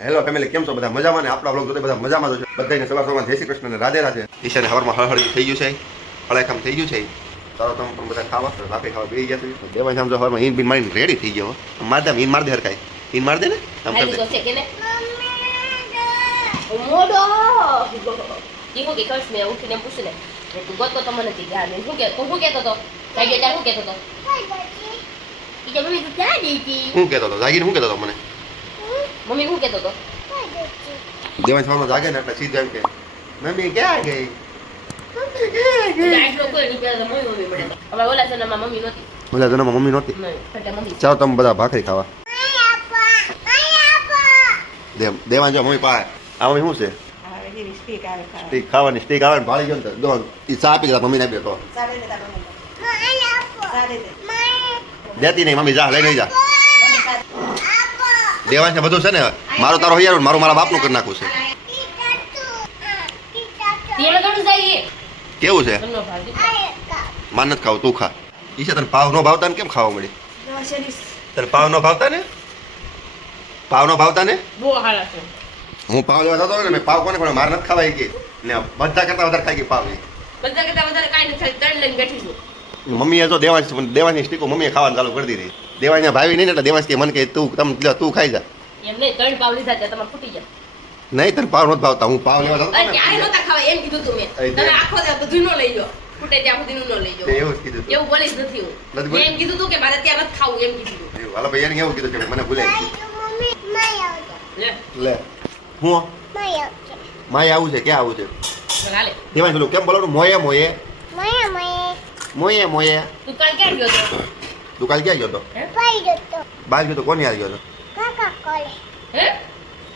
Hello family, કેમ છો બધા? મજામાં ને? આપણા બ્લોગ જોતે બધા મજામાં જ છો. બધાને સવાર સવારમાં જય શ્રી કૃષ્ણ ને રાધે રાધે. ઈશાને હવારમાં હળહળી થઈ ગયું છે, હળાઈકામ થઈ ગયું છે. ચાલો તમે પણ બધા ખાવા ભાખરી ખાવા બેસી ગયા છો. દેવાંશ આમ જો હવારમાં ઈન બીન મારીને રેડી થઈ ગયો. માર દે ઈન માર દે હરકાઈ ઈન માર દે ને આમ કર દે. મોડો ઈ હું કે કસ મે ઉઠીને પૂછને તું ગોતો તો મને થી ગયા હું કે તું હું કેતો તો જાગી જા હું કેતો તો ઈ કે મમ્મી તું ક્યાં ગઈ હતી હું કેતો તો જાગીને હું કેતો તો મને મમ્મી હું કેતો તો દેવાંશ હવારમાં જાગે ને એટલે સીધો એમ કે મમ્મી ક્યાં ગઈ મમ્મી ક્યાં ગઈ આટલો કોઈ ની પેલા મમ્મી મમ્મી પડે હવે ઓલા જન્મમાં મમ્મી નહોતી ઓલા જન્મમાં મમ્મી નહોતી. મમ્મી ચાલો તમે બધા ભાખરી ખાવા. દેવાંશ જો મમ્મી પાસે આ મમ્મી શું છે? સ્ટીક ખાવાની સ્ટીક આવે ને ભાળી ગયો ને દો ઈ ચા આપી દીધા મમ્મીને આપી તો દેતી નહીં મમ્મી જા લઈ નહીં જા. દેવાંશ બધું છે ને મારું તારો હૈયાર મારું મારા બાપનું કરી નાખું છે. તેલ ઘણું જાય કેવું છે? તમને ભાજી માન નથી ખાવું તું ખા. ઈ છે તને પાવ નો ભાવતા ને કેમ ખાવા મળી? તને પાવ નો ભાવતા ને પાવ નો ભાવતા ને બહુ હારા છે હું પાવ લેવા જતો ને મેં પાવ કોને પણ માર નથી ખાવાય કે ને બધા કરતા વધારે ખાઈ ગઈ પાવ ની. બધા કરતા વધારે કાઈ નથી ત્રણ લઈને બેઠી છું. મમ્મીએ તો દેવાંશની સ્ટીકો મમ્મીએ ખાવાનું ચાલુ કરી દીધી. દેવાંશના ભાવી નહીં ને એટલે દેવાંશ કે મને કે તું ખાઈ જા. એમ નહીં ત્રણ પાવ લીધા છે તમારે ફૂટી જાય નહીં તને પાવ નથી ભાવતા હું પાવ લેવા જતો અરે ક્યારે નહોતા ખાવા એમ કીધું તું મેં તમે આખો દે બધું નો લઈ લો ફૂટે ત્યાં સુધી નો લઈ લો એવું જ કીધું એવું બોલીશ નથી હું મેં એમ કીધું તું કે મારે ત્યાં નથી ખાવું એમ કીધું તું હાલો ભાઈ એને એવું કીધું કે મને ભૂલાઈ લે લે હું માય આવું છે ક્યાં આવું છે? હાલે દેવાંશ પેલું કેમ બોલવાનું મોયે મોયે મોયે મોયે. તું કાલ ક્યાં ગયો તો તું કાલ ક્યાં ગયો તો? બાર ગયો તો કોની હારે ગયો તો? હે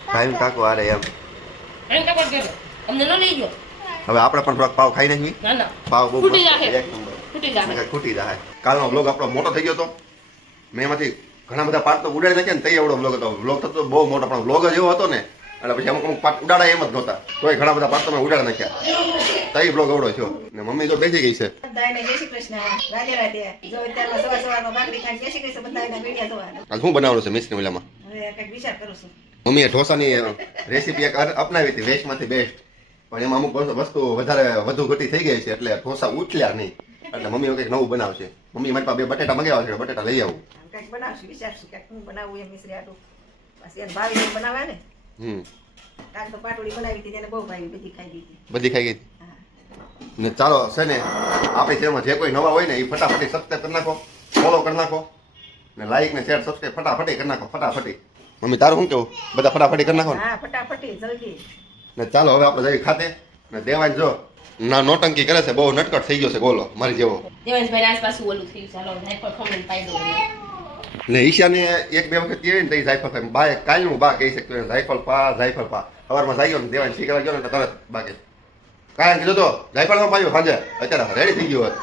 ભાઈ કાકો હારે એમ. એમ કે કોણ ગયો અમને ન લઈ ગયો હવે આપણે પણ થોડાક પાવ ખાઈ નાખી. ના ના પાવ બહુ ફૂટી મસ્ત જાહે. એક નંબર. ફૂટી જાય ખૂટી જાય. કાલનો વ્લોગ આપણો મોટો થઈ ગયો હતો. મેં એમાંથી ઘણા બધા પાર્ટ તો ઉડાડી નાખ્યા ને તે એવડો વ્લોગ હતો. વ્લોગ થતો બહુ મોટો પણ વ્લોગ જ એવો હતો ને એટલે પછી અમુક પાર્ટ ઉડાડા એમ જ નહોતા. તોય ઘણા બધા પાર્ટ તો મેં ઉડાડી નાખ્યા. તઈ વ્લોગ એવડો થયો ને મમ્મી તો બેસી ગઈ છે. બધાને જય શ્રી કૃષ્ણ રાધે રાધે. જો અત્યારમાં સવાર સવારમાં ભાખરી ખાઈને જય શ્રી કૃષ્ણ બધાના પીડિયા થવાના. આજ શું બનાવવાનું છે મિસની ઓલામાં? હવે કંઈક વિચાર કરું છું. મમ્મીએ ઢોસાની રેસીપી એક અપનાવી હતી વેસ્ટમાંથી બેસ્ટ. પણ એમાં અમુક વસ્તુ વધુ ઘટી થઈ ગઈ છે એટલે ઢોસા ઉછલ્યા નહીં. એટલે મમ્મી કંઈક નવું બનાવશે. મમ્મી મારી પાસે 2 બટેટા મંગાવ્યા છે, બટેટા લઈ આવું. કંઈક બનાવશું વિચારશું કંઈક હું બનાવું એમ મિશ્રી આટું પછી એને ભાવી બનાવ્યા ને કાલ તો પાટોળી બનાવી હતી તેને બહુ ભાવી બધી ખાઈ ગઈ હતી. બધી ખાઈ ગઈ ને. ચાલો છે ને આપણી ચેનલમાં જે કોઈ નવા હોય ને એ ફટાફટી સબસ્ક્રાઈબ કરી નાખો, ફોલો કરી નાખો ને લાઈક ને શેર સબસ્ક્રાઈબ ફટાફટી કરી નાખો. ફટાફટી મમ્મી તારું શું કેવું? બધા ફટાફટી કરી નાખો ને. હા ફટાફટી જલ્દી. ને ચાલો હવે આપણે જઈએ ખાતે. ને દેવાંશ જો ના નોટંકી કરે છે, બહુ નટકટ થઈ ગયો છે ગોલો મારી જેવો. દેવાંશભાઈ આસપાસ ઓલું થયું ચાલો જાય પર ખમણ પાઈ દો ને ઈશાને 1-2 વખત કહે ને તો જાયફળ ખાય. બા કાલનું બા કહી શકતો જાયફળ પા સવારમાં જાય ને દેવાંશ શીખવા ગયો ને તો તરત બાકી કાંઈ કીધું તો જાયફળ ન પાયું સાંજે અત્યારે રેડી થઈ ગયો હોત.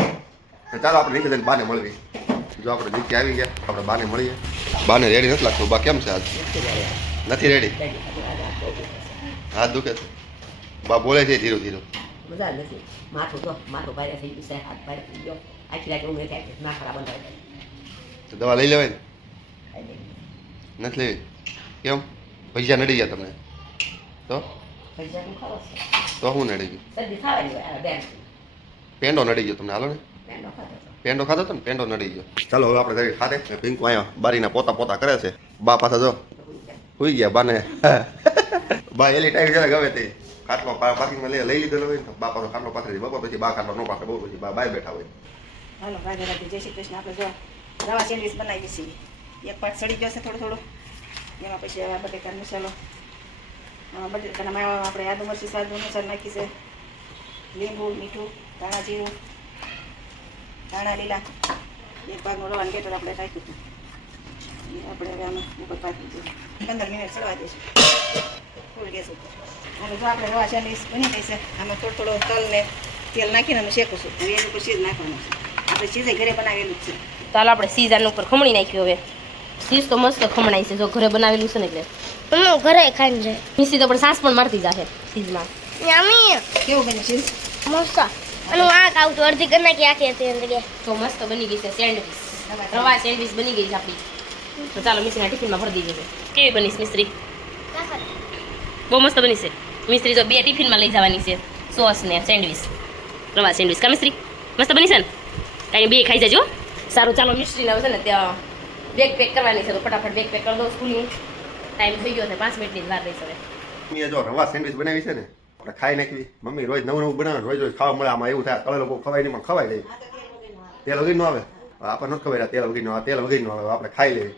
ચાલો આપણે નીચે જઈને બાને મળવી. જો આપણે નીચે આવી ગયા આપણે બાને મળીએ. બાને રેડી નથી લાગતું. બા કેમ છે આજ? નથી રેડી? હાથ દુખે છે? બા બોલે છે ધીરું ધીરું. મજા નથી માથું ભારે થઈ ગયું છે હાથ ભારે થઈ ગયો આખી રાત ઊંઘ થાય નાખડા બંધાય તો દવા લઈ લેવાય ને? નથી લેવી કેમ? પૈસા નડી ગયા તમને તો? પૈસા નું ખરો તો શું નડી ગયું? શરદી થવાની હોય બેન પેંડો નડી ગયો તમને. હાલો ને બેનો ખાતો પેંડો ખાધો હતો ને? પેંડો નડી ગયો. ચાલો હવે આપણે જઈએ ખાતે. પિંકુ અહીંયા બારીના પોતા કરે છે. બા પાછા જો સુઈ ગયા. બાને બા એલી ટાઈમ જરા ગમે તે ખાટલો પાર્કિંગમાં લઈ લીધેલો હોય ને બા પાછો ખાટલો પાથરી બપોર પછી બા ખાટલો ન પાથરે બહુ પછી બા બાય બેઠા હોય. હાલો રાધે રાધે જય શ્રી કૃષ્ણ. આપણે જો રવા સેન્ડવીચ બનાવી છીએ. એક પાટ સડી ગયો છે થોડો એમાં પછી બટેકાનો મસાલો બટેકાના માવામાં આપણે આદુ મરચી સાદું મસાલો નાખી છે, લીંબુ મીઠું ધાણા જીરું ધાણા લીલા એક ભાગનું રવાનું બેટર આપણે રાખ્યું હતું એ આપણે હવે આમાં ઉપર પાકી દઈએ. 15 મિનિટ ચડવા દઈશું ફૂલ ગેસ ઉપર. અને જો આપણે રવા સેન્ડવીચ બની ગઈ છે આમાં થોડો તલ ને તેલ નાખીને અમે શેકું છું. હવે એની ઉપર ચીઝ નાખવાનું છે. આપણે ચીઝે ઘરે બનાવેલું જ છે. ચાલો આપણે સીઝાન ઉપર ખમણી નાખ્યું. હવે સીઝ તો મસ્ત ખમણાઈ છે જો ઘરે બનાવેલું છે ને એટલે ઘરે ખાઈને જાય મિસી તો પણ સાસ પણ મારતી જાશે સીઝમાં. યમી કેવું બન્યું ચીઝ? મસ્ત. અને હું આ ખાઉં તો અડધી કરી નાખી આખી હતી અંદર ગયા તો મસ્ત બની ગઈ છે સેન્ડવીચ. રવા સેન્ડવીચ બની ગઈ છે આપણી. તો ચાલો મિસરીના ટિફિનમાં ભરી દઈએ. કેવી બનીશ મિસ્ત્રી? બહુ મસ્ત બની છે મિસ્ત્રી. જો 2 ટિફિનમાં લઈ જવાની છે, સોસ ને સેન્ડવિચ, રવા સેન્ડવિચ. કા મિસ્ત્રી મસ્ત બની છે ને? કાંઈ 2 ખાઈ જજો. સારું ચાલો, મિસ્ત્રીને આવે છે ને ત્યાં બેગ પેક કરવાની છે, તો ફટાફટ બેગ પેક કરી દો. સ્કૂલનું ટાઈમ થઈ ગયો છે, 5 મિનિટની જ વાર રહી છે. મમ્મીએ જો રવા સેન્ડવિચ બનાવી છે ને, આપણે ખાઈ નાખવી. મમ્મી રોજ નવું નવું બનાવે, રોજ રોજ ખાવા મળે. આમાં એવું થાય કળે લોકો ખવાય નહીં, પણ ખવાય જાય. તેલ વગર નો આવે, આપણને નથી ખબર તેલ વગર નો આવે, તેલ વગર નો આવે, આપણે ખાઈ લેવી.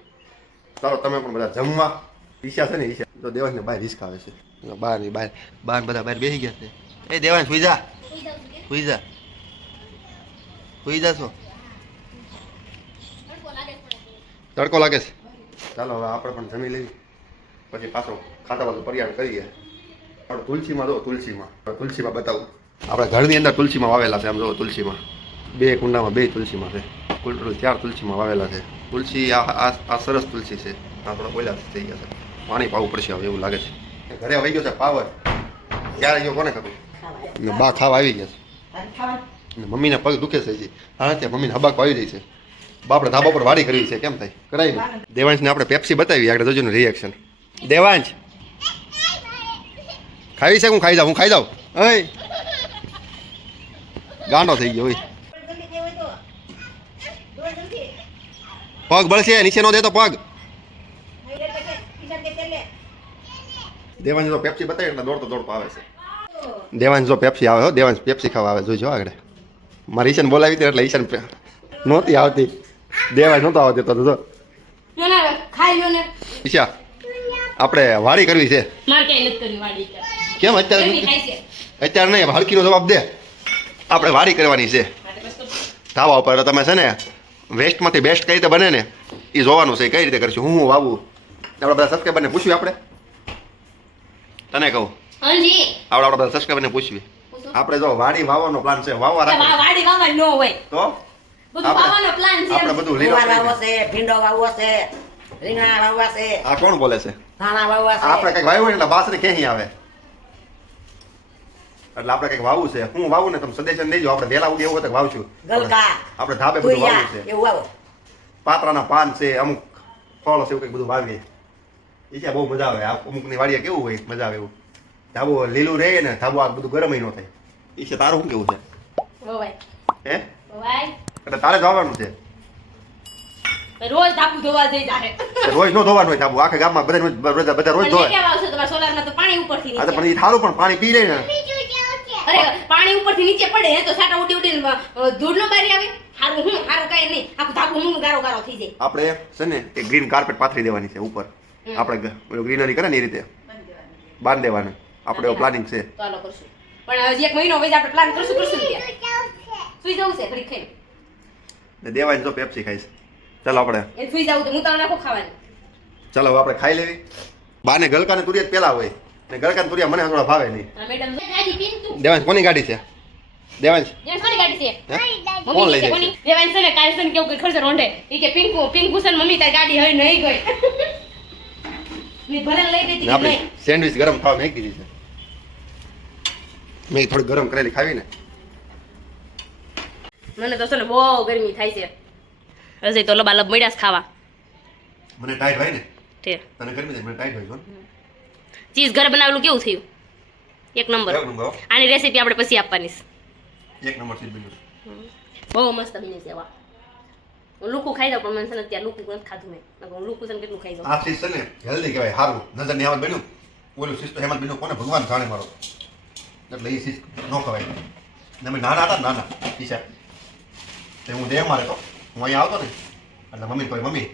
ચાલો તમે પણ બધા જમવા. ઈચ્છા છે ને, ઈચ્છા તો દેવાંશને બહાર રિસ્ક આવે છે. બહાર બધા બહાર બેસી ગયા છે. એ દેવાંશ સુઈ જા, સુઈ જા, સુઈ જાશો. તડકો લાગે છે. ચાલો હવે આપણે પણ જમી લેવી, પછી પાછો ખાતા બાજુ પર્યાણ કરીએ. આપણે તુલસીમાં જો, તુલસીમાં બતાવું. આપણે ઘરની અંદર તુલસીમાં વાવેલા છે. આમ જો તુલસીમાં 2 કુંડામાં 2 તુલસીમાં છે. કુલ 4 તુલસીમાં વાવેલા છે. તુલસી આ સરસ તુલસી છે. આ થોડા બોલ્યા થઈ ગયા છે. પાણી પાવું પડશે હવે એવું લાગે છે. ઘરે આવી ગયો છે પાવર. ક્યારે ગયો કોને ખબર. ને બા ખાવા આવી ગયા છે. મમ્મીને પગ દુખે છે હજી. હા ત્યાં મમ્મીને હબાક આવી રહી છે. બાપડે ધાબા પર વાડી કરવી છે. કેમ થાય કરાવી ને. દેવાંશને આપણે પેપ્સી બતાવી આગળ જોજો ને રિએક્શન. દેવાંશ ખાવી છે? હું ખાઈ જાઉં. ઓય ગાંડો થઈ ગયો. ઓય પગ બળશે, નીચે નો દે તો પગ. દેવાંશ જો પેપ્સી બતાવી એટલે દોડતો આવે છે. દેવાંશ જો પેપ્સી આવે હો, દેવાંશ પેપ્સી ખાવા આવે. જોઈજો આગળ મારી ઈશાન બોલાવી હતી એટલે ઈશાન નહોતી આવતી. દેવાંશ નહોતો આવતી તો જો ખાઈ લો ને. ઈશા આપણે વાડી કરવી છે. મારે ક્યાંય નથી કરવી વાડી. કેમ અત્યારે નહીં, હલકીનો જવાબ દે. આપણે વાડી કરવાની છે ધાબા ઉપર. તમે છે ને વેસ્ટમાંથી બેસ્ટ કઈ રીતે બને ને એ જોવાનું છે. કઈ રીતે કરશું, હું વાવું. આપણે બધા સબસ્ક્રાઈબરને પૂછ્યું. આપણે તને કહું, હાજી આપણે બધા સબસ્ક્રાઈબરને પૂછવી. આપણે જો વાડી વાવવાનો પ્લાન છે. વાવવા રાખો વાડી વાવવા ન હોય તો બધું વાવવાનો પ્લાન છે. આપણે બધું લીલો ગુવાર વાવવો છે, ભીંડો વાવવો છે, રીંગણા વાવવા છે, આ કોણ બોલે છે? ધાણા વાવવા છે. આપણે કંઈક વાવ્યું એટલે બાસરી ક્યાંય આવે. એટલે આપણે કંઈક વાવવું છે. હું વાવું ને તમે સજેશન દેજો. આપણે વહેલા ઉગે એવું હોય તો વાવશું. ગલકા, આપણે ધાબે બધું વાવવું તુરિયા, છે. એવું વાવો. પાત્રાના પાન છે, અમુક ફળ છે, એવું કંઈક બધું વાવીએ. એ છે બહુ મજા આવે. અમુકની વાડીએ કેવું હોય મજા આવે એવું. ધાબો લીલું રહે ને ધાબો આ બધું ગરમ ન થાય. એ છે તારું શું કેવું છે? વવાય હે વવાય એટલે તારે જવાનું છે. રોજ ધાબુ ધોવા જઈ જાય. રોજ નો ધોવાનું હોય ધાબુ. આખા ગામમાં બધા રોજ ધોવાય. કેમ આવશે તમારા સોલારમાં તો પાણી ઉપરથી આ તો નીચે. પણ એ થાળું પણ પાણી પી લે ને. અરે પાણી ઉપરથી નીચે પડે હે તો સાટા ઉડી ઉડીને ધૂળ નો બારી આવે. હારું કાઈ નહીં. આખું ધાબુ હું ગારો ગારો થઈ જાય. આપણે છે ને એક ગ્રીન કાર્પેટ પાથરી દેવાની છે ઉપર. આપણે ગ્રીનરી કરે ને એ રીતે બાંધ દેવાનું. આપણે એવું પ્લાનિંગ છે. તો આલો કરશું. પણ હજી 1 મહિનો વઈ આપણે પ્લાન કરશું ત્યાં. સુઈ જવું છે ઘડી ખાઈ. ને દેવાય જો પેપ્સી ખાઈશ. ચાલો આપણે એ સુઈ જવું તો હું તો નાખો ખાવાની. ચાલો હવે આપણે ખાઈ લેવી. બાને ગલકાને તુરિયા પેલા હોય ને ગલકાને તુરિયા મને થોડા ભાવે નહીં. હા મેડમ ગાડી પીન તું. દેવાંશ કોની ગાડી છે? દેવાંશ જેમ કોની ગાડી છે? હે? કોણ મમ્મી લઈ છે જાય કોની? દેવાંશ છે ને કાયસન કેવું કે ખર્ચ રોંઢે. ઈ કે પિંકુ સન મમ્મી તારી ગાડી હવે નહીં ગઈ. ની ભલે લઈ દેતી ને કે આપણે નહીં. સેન્ડવિચ ગરમ ખાવા મેં કીધી છે. મેં થોડી ગરમ કરેલી ખાવી ને. મને તો છે ને બહુ ગરમી થાય છે. હજી તો લબાલબ મળ્યા છે ખાવા. મને ટાઈટ હોય ને છે તને ગરમી થાય મને ટાઈટ હોય છો. ચીઝ ઘરે બનાવેલું કેવું થયું? એક નંબર. એક નંબર. આની રેસીપી આપણે પછી આપવાની છે. એક નંબર ચીજ બન્યું. બહુ મસ્ત બની છે વા. હું લુકુ ખાઈ જાઉં પણ મને છે ને અત્યારે લુકુ નથી ખાધું મેં. નકર હું લુકુ છે ને કેટલું ખાઈ જાઉં. આ ચીજ છે ને હેલ્ધી કહેવાય. સારું નજર ની હેમત બન્યું. ઓલું ચીજ તો હેમત બન્યું કોને ભગવાન જાણે મારો. એટલે એ ચીજ ન ખવાય. અમે નાના હતા ને નાના ઈશા તે હું દેહ મારે તો હું અહીંયા આવતો ને એટલે મમ્મી કહે મમ્મી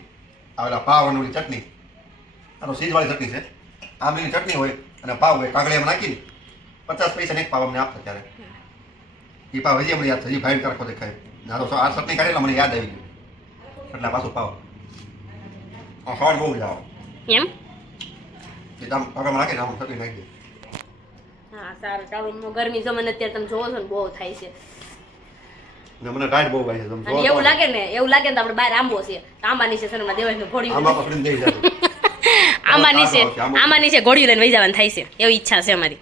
આવેલા પાવ અને ઓલી ચટણી આ તો સીજવાળી ચટણી છે. આંબલીની ચટણી હોય અને પાવ હોય કાગળિયામાં નાખીને 50 પૈસા એક પાવ અમને આપતા ત્યારે એ પાવ હજી અમને યાદ છે. હજી ભાઈ કરખો દેખાય ના તો આ ચટણી કાઢી એટલે મને યાદ આવી ગયું એટલે પાછું પાવ ખાવાનું બહુ મજા આવે એમ? એ આમ કાગળમાં નાખીને આમ ચટણી નાખી દે. હા સારું ચાલો. ગરમી જમને અત્યારે તમે જોવો છો ને બહુ થાય છે. ને મને ટાઈટ બહુ ભાઈ છે તમે અને એવું લાગે ને તો આપણે બહાર આંબો છે. તો આંબા નીચે છે ને દેવાય ને ઘોડી આમાં પકડીને દઈ જાય આંબા નીચે ઘોડી લઈને વહી જવાનું થાય છે. એવી ઈચ્છા છે અમારી.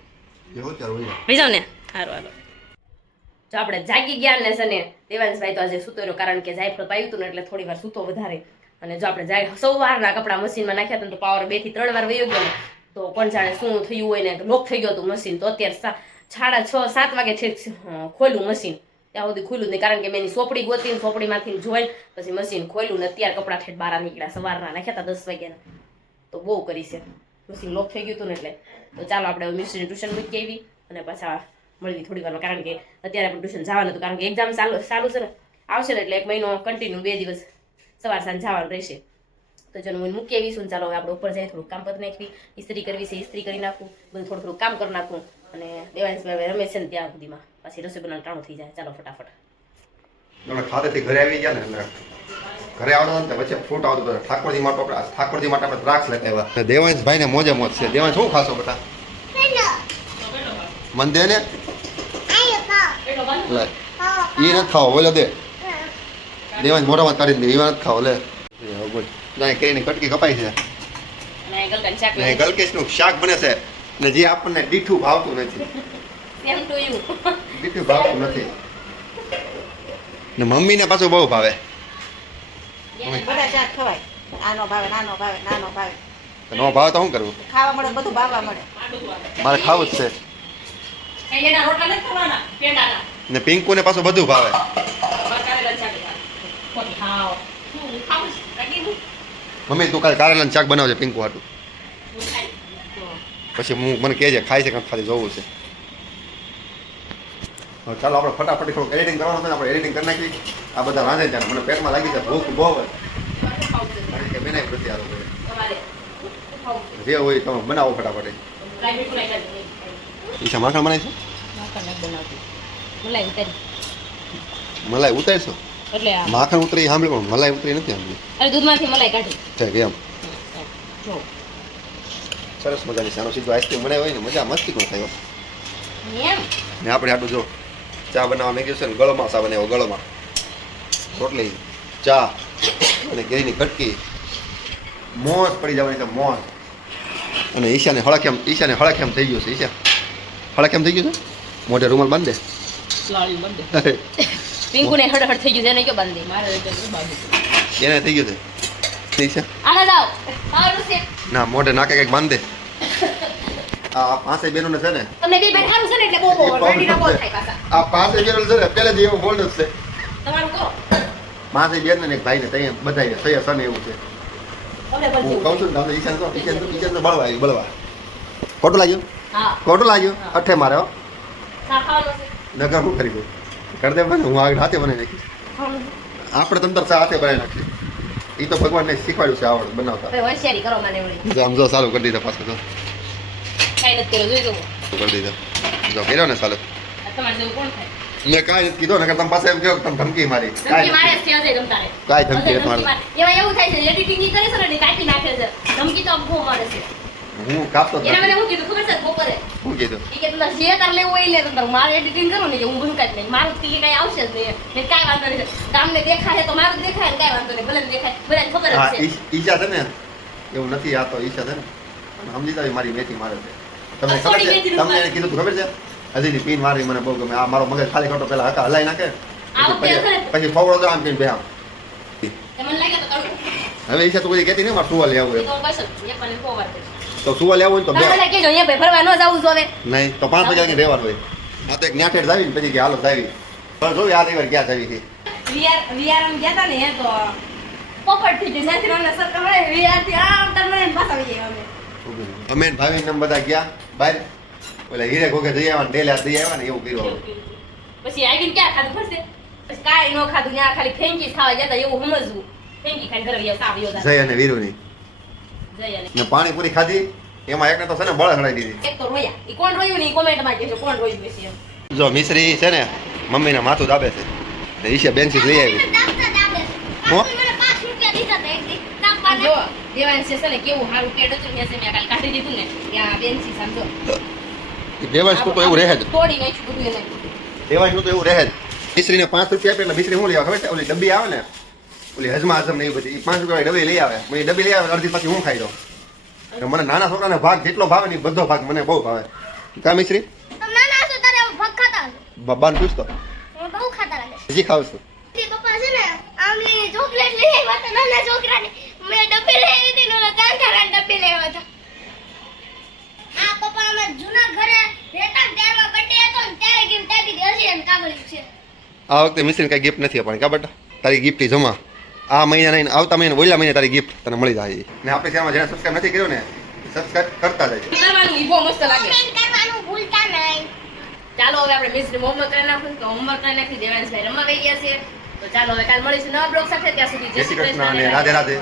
એવું ત્યારે હોય વહી જાવ ને. સારું હાલો. જો આપણે જાગી ગયા ને છે ને દેવાંશભાઈ તો આજે સૂતો રહ્યો કારણ કે જાયફળ પાયું હતું ને એટલે થોડી વાર સૂતો વધારે. અને જો આપણે સવારના કપડા મશીનમાં નાખ્યા હતા તો પાવર 2 થી 3 વાર વયો ગયો ને તો કોણ જાણે શું થયું હોય ને લોક થઈ ગયો હતું મશીન. તો અત્યારે 6:30-7 વાગે છે ખોલ્યું મશીન. ત્યાં સુધી ખુલ્લું જ નહીં, કારણ કે મેં એની સોપડી ગોતી, સોપડીમાંથી જોઈ પછી મશીન ખોલ્યું ને અત્યારે કપડાં ઠેઠ બહાર નીકળ્યા. સવારના નાખ્યા હતા 10 વાગ્યાના. તો બહુ કરી છે, મશીન લોક થઈ ગયું હતું ને એટલે. તો ચાલો આપણે મિસ્ત્રીની ટ્યુશન મૂકી આવી અને પાછા મળવી થોડી વારમાં, કારણ કે અત્યારે આપણે ટ્યુશન જવાનું હતું, કારણ કે એક્ઝામ ચાલુ છે ને, આવશે ને એટલે 1 મહિનો કન્ટિન્યુ 2 દિવસ સવાર સાંજ જવાનું રહેશે. તો ચલો હું મૂકી આવીશું. ચાલો હવે આપણે ઉપર જઈએ, થોડું કામ પત નાખવી, ઇસ્ત્રી કરવી છે ઇસ્ત્રી કરી નાખું, બધું થોડું કામ કરી નાખું. અને દેવાંશભાઈ રમે છે ને ત્યાં સુધીમાં પાછી રસોઈ બનાવવાનું ટાણું થઈ જાય. ચાલો ફટાફટ. તમે ખાતેથી ઘરે આવી ગયા ને એટલે ઘરે આવતા હતા ને વચ્ચે ફૂટ આવતો હતો. ઠાકોરજી માટે આપણે દ્રાક્ષ લેતા આવ્યા. દેવાંશભાઈને મોજે મોજ છે. દેવાંશ શું ખાશો બેટા? મન દે ને લે, એ નથી ખાવો, બોલો દે. દેવાંશ મોઢામાં કાઢી દે, એ નથી ખાવો લે. ના કરીને કટકી કપાઈ છે અને ગલકાનું શાક ને ગલકેશનું શાક બને છે ને જે આપણને ડીઠું ભાવતું નથી. Same to you. ડીઠું ભાવતું નથી ને મમ્મીને પાછું બહુ ભાવે. બધા શાક ખવાય, આનો ભાવે નાનો ભાવે નાનો ભાવે, નો ભાવે તો શું કરવું? ખાવા મળે બધું ભાવવા મળે. મારે ખાવું જ છે. એના રોટલા નથી ખાવાના, પેંડાના. ને પિંકુને પાછું બધું ભાવે. બકારેલા શાક ખોટી ખાવ. હું ખાવું છું, કાઢી દઉં. મમ્મી તું કાલે કારેલાનું શાક બનાવજે પિંકુ હાટું. હું ખાઈ. પછી હું મને કહેજે ખાય છે કે ખાલી જોવું છે. હવે ચાલો આપણે ફટાફટ થોડું એડિટિંગ કરવાનું હતું ને, આપણે એડિટિંગ કરી નાખી. આ બધા રાંધે છે, મને પેટમાં લાગી છે ભૂખ બહુ હોય. કારણ કે બેને પ્રતિ આવું હોય. તમારે ખાવું. જે હોય તમે બનાવો ફટાફટ. લાઈ મીઠું લાઈ કાઢી. ઈચ્છા માખણ બનાવીશું? મલાઈ ઉતારી. મલાઈ ઉતારશો? એટલે આ માખણ ઉતરી સાંભળી પણ મલાઈ ઉતરી નથી સાંભળી. અરે દૂધમાંથી મલાઈ કાઢી. ઠીક એમ. જો સરસ મજાની સાનો સીધો આઈસ્ક્રીમ બનાવી હોય ને મજા મસ્તી પણ થાય. એમ ને આપણે આટલું જો ચા બનાવવા મેં છે ને ગળોમાં ચા બનાવ્યો, ગળોમાં રોટલી ચા અને કેરીની કટકી. મોજ પડી જવાની છે મોજ. અને ઈશાને હળખેમ થઈ ગયું છે. ઈશા હળખેમ થઈ ગયું છે. મોઢે રૂમાલ બાંધે. પિંકુને હડહડ થઈ ગયું છે, એને કયો બાંધી મારે એને થઈ ગયું છે. ઈશા આના દાવ મારું છે. ના મોઢે નાકે કંઈક બાંધે. આ પાસે બેનો છે ને, તમને બે બેઠાનું છે ને એટલે બહુ રડીના બોલ થાય પાછા. આ પાસે બેનો છે ને પહેલેથી એવો બોલ્ડ જ છે. તમારું કરો પાસે બેન ને એક ભાઈ ને ત્યાં બધાય સહી સને એવું છે. ઓલે હું બોલ. કહું છું ને તમને ઈશાન તો બળવા આવ્યું બળવા. ખોટું લાગ્યું? હા ખોટું લાગ્યું? અઠે મારે હો. સા ખાવાનું છે. નગર હું કરી દઉં કરી દે ને, હું આગળ હાથે બનાવી નાખીશ. ખાવાનું. આપણે તમ તાર હાથે બનાવી નાખીએ. એ તો ભગવાનને શીખવાડ્યું છે આવડ બનાવતા. હવે હોશિયારી કરો મને એવડી. જો આમ જો ચાલુ કરી દીધા પાછું તો કાઈ નથી કર્યો જોઈ દો. કરી દીધા. જો કર્યો ને ચાલુ. તમારે જેવું કોણ થાય? મેં કાંઈ નથી કીધું ને તમે પાસે એમ કહો કે તમે ધમકી મારી. ધમકી મારે છે અજય તમતારે. કાંઈ ધમકી નથી મારી. એમાં એવું થાય છે એડિટિંગ ની કરે છે ને કાપી નાખે છે. ધમકી તો બહુ મારે છે. હું કાપતો જ એના મને નથી. હું કીધું ખબર છે બપોરે શું કીધું? ઈ કે તમારે જે તાર લેવું હોય લે તમતાર મારે એડિટિંગ કરવું ને કે હું બધું કાઢી નાખ મારું તી કાઈ આવશે જ નહીં ને કાઈ વાંધો નહીં તમને દેખાય તો મારું દેખાય ને કાઈ વાંધો નહીં ભલે દેખાય બધાને ખબર હા જ છે ઈચ્છા છે ને એવું નથી. આ તો ઈચ્છા છે ને સમજી જાવ મારી મેથી મારે છે. તમને ખબર થોડી છે? મેથીનું તમને એને કીધું તું ખબર છે? હજી પીન મારી મને બહુ ગમે. આ મારો મગજ ખાલી ખોટો પેલા હકા હલાઈ નાખે આ વખતે પછી ફવડો તો આમ કહીને બે આમ. તમને લાગે તો કરું હવે ઈચ્છા તો કોઈ કહેતી નહીં મારે સુવા લેવું એ એમ. તો બસ એક મને બહુ વાર થઈ તો સુવા લેવું હોય ને તો બે મને કહેજો અહીંયા ભાઈ ફરવા ન જાવું જોવે નહીં તો 5 વાગ્યા રહેવાનું હોય. આ તો એક ન્યાઠેડ જાવી ને પછી કે હાલો જાવી પણ જોવી આ રવિવાર ક્યાં જાવી છે. વીઆર આમ ગયા તા ને તો પોપટ થઈ ગયું નથી મને સર તમે વીઆર થી આમ તમને પાછા આવી ગયા અમે અમે ને ભાવિન ને બધા ગયા બહાર ઓલા હીરે ઘોઘે જઈ આવ્યા ને ડેલા જઈ આવ્યા ને એવું કર્યું. પછી આવીને ક્યાં ખાધું ફરશે પછી કાંઈ ન ખાધું ત્યાં ખાલી ફેંકી જ ખાવા ગયા તા એવું સમજવું ફેંકી ખાઈને ઘરે આવ્યા સાવ યોગા જય અને વીરુની જઈ અને ને પાણીપુરી ખાધી એમાં એકને તો છે ને બળ હડાઈ દીધી. એક તો રોયા ઈ કોણ રોયું ને ઈ કોમેન્ટમાં કહેજો કોણ રોયું બેસી એમ જો મિશ્રી છે ને મમ્મીને માથું દાબે છે ને ઈશા બેન્ચીસ લઈ આવી. હો? જો દેવાંશ છે ને કેવું સારું પેડ હતું ને મેં કાલ કાઢી દીધું ને ત્યાં બેન્ચી સમજો દેવાંશનું તો એવું રહે જ. તોડી નાખ્યું બધું એને દેવાંશનું તો એવું રહે જ. મિશ્રીને 5 રૂપિયા આપે એટલે મિશ્રી શું લેવા ખબર છે? ઓલી ડબ્બી આવે ને ઓલી હજમા હજમ ને એ બધી 5 રૂપિયા ડબ્બી લઈ આવે. મને ડબ્બી લઈ આવે અડધી પછી હું ખાઈ દઉં. અને મને નાના છોકરાને ભાગ જેટલો ભાવે ને એ બધો ભાગ મને બહુ ભાવે. કા મિશ્રી? નાના છો તારે ભગ ખાતા હશો. બાબાને પૂછતો હું બહુ ખાતા લાગે. હજી ખાવ છું. તે પપ્પા છે ને આમલી ચોકલેટ લઈ આવ્યા હતા નાના છોકરાને. મેં ડબ્બી લઈ આવી હતી ને ઓલા કાંઠારાને ડબ્બી લઈ આવ્યા હતા. અમે જૂના ઘરે રહેતા ને ત્યારમાં બર્થડે હતો ને ત્યારે ગિફ્ટ આપી હતી હજી એમ કાગળિયું છે આ વખતે મિસ્ત્રીને કાંઈ ગિફ્ટ નથી આપવાની કા બેટા તારી ગિફ્ટ જમા આ મહિના નહીં આવતા મહિને ઓલા મહિને તારી ગિફ્ટ તને મળી જાય ને આપણે ચેનલમાં જેને સબસ્ક્રાઇબ નથી કર્યું ને સબસ્ક્રાઇબ કરતા જાય કરવાનું ઈ બહુ મસ્ત લાગે કમેન્ટ કરવાનું ભૂલતા નહીં ચાલો હવે આપણે મિસ્ત્રી હોમવર્ક કરી નાખું તો હોમવર્ક કરી નાખી દેવાંશભાઈ રમવા ગઈ ગયા છે તો ચાલો હવે કાલ મળીશું નવા બ્લોગ સાથે ત્યાં સુધી જય શ્રી કૃષ્ણ અને રાધે રાધે